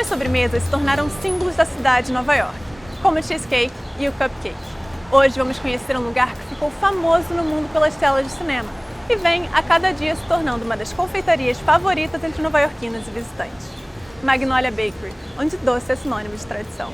Algumas sobremesas se tornaram símbolos da cidade de Nova York, como o cheesecake e o cupcake. Hoje vamos conhecer um lugar que ficou famoso no mundo pelas telas de cinema e vem a cada dia se tornando uma das confeitarias favoritas entre nova-iorquinos e visitantes. Magnolia Bakery, onde doce é sinônimo de tradição.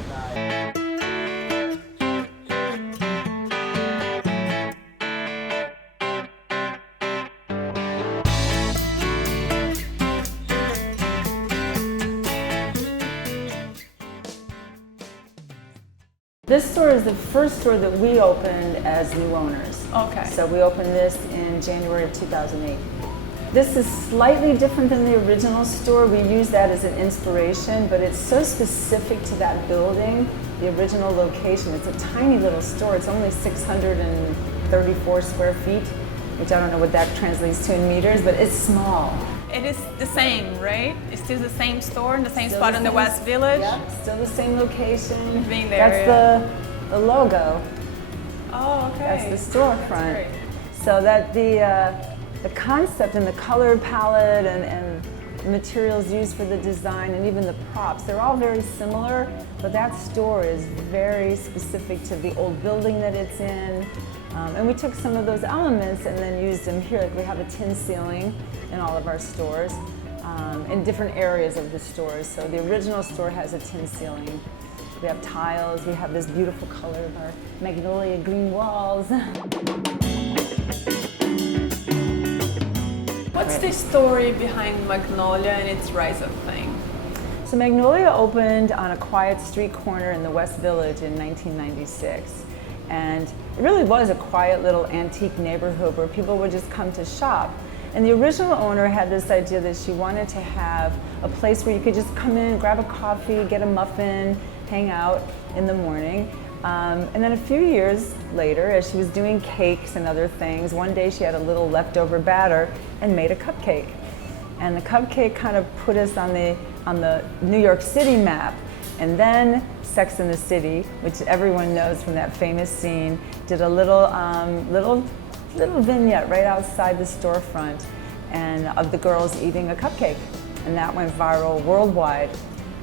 This store is the first store that we opened as new owners. Okay. So we opened this in January of 2008. This is slightly different than the original store. We use that as an inspiration, but it's so specific to that building, the original location. It's a tiny little store. It's only 634 square feet, which I don't know what that translates to in meters, but it's small. It is the same, right? It's still the same store in the same Still spot the in the same- West Village? Yep, still the same location. We've been there, That's the logo. Oh, okay. That's the storefront. That's great. So that the concept and the color palette and materials used for the design and even the props, they're all very similar, but that store is very specific to the old building that it's in. And we took some of those elements and then used them here. Like we have a tin ceiling in all of our stores, in different areas of the stores. So the original store has a tin ceiling. We have tiles, we have this beautiful color of our magnolia green walls. What's the story behind Magnolia and its rise of fame? So Magnolia opened on a quiet street corner in the West Village in 1996. And it really was a quiet little antique neighborhood where people would just come to shop. And the original owner had this idea that she wanted to have a place where you could just come in, grab a coffee, get a muffin, hang out in the morning. And then a few years later, as she was doing cakes and other things, one day she had a little leftover batter and made a cupcake. And the cupcake kind of put us on the New York City map. And then Sex and the City, which everyone knows from that famous scene, did a little vignette right outside the storefront and of the girls eating a cupcake. And that went viral worldwide,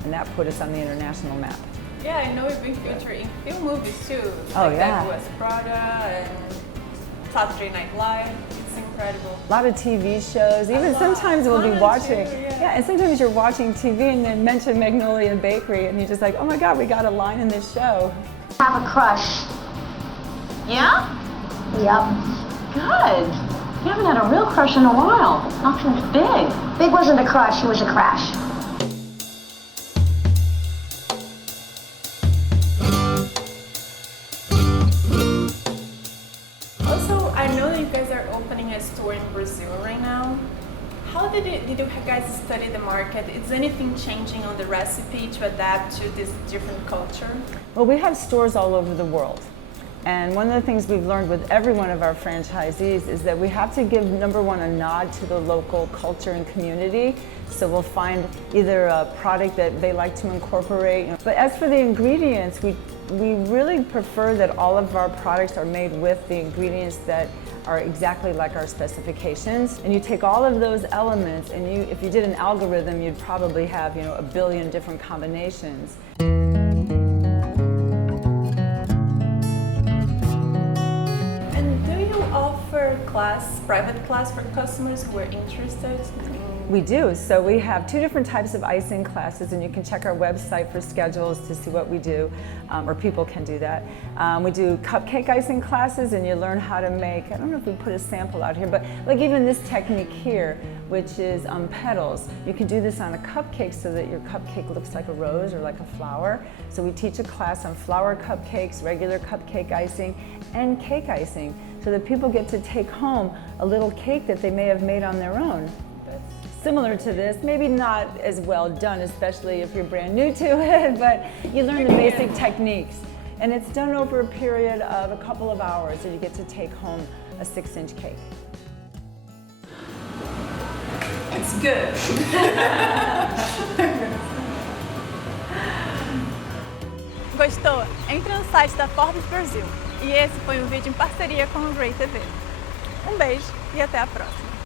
and that put us on the international map. Yeah, I know you've been featured in film movies too. Oh, like yeah. That was Prada and Saturday Night Live. It's incredible. A lot of TV shows, even sometimes we'll be watching, and sometimes you're watching TV and then mention Magnolia Bakery and you're just like, oh my God, we got a line in this show. Have a crush. Yeah? Yep. Good. You haven't had a real crush in a while. Not since Big. Big wasn't a crush, he was a crash. Also, I know that you guys are opening a store in Brazil right now. How did you guys study the market? Is anything changing on the recipe to adapt to this different culture? Well, we have stores all over the world. And one of the things we've learned with every one of our franchisees is that we have to give, number one, a nod to the local culture and community. So we'll find either a product that they like to incorporate. But as for the ingredients, we really prefer that all of our products are made with the ingredients that are exactly like our specifications. And you take all of those elements and if you did an algorithm, you'd probably have, a billion different combinations. Offer private class for customers who are interested? We do. So we have two different types of icing classes, and you can check our website for schedules to see what we do, or people can do that. We do cupcake icing classes, and you learn how to make, I don't know if we put a sample out here, but like even this technique here, which is petals. You can do this on a cupcake so that your cupcake looks like a rose or like a flower. So we teach a class on flower cupcakes, regular cupcake icing, and cake icing, so that people get to take home a little cake that they may have made on their own. Similar to this, maybe not as well done, especially if you're brand new to it, but you learn the basic techniques. And it's done over a period of a couple of hours, and you get to take home a 6-inch cake. It's good. Gostou? Entre no site da Forbes Brasil. E esse foi um vídeo em parceria com o Ray TV. Um beijo e até a próxima!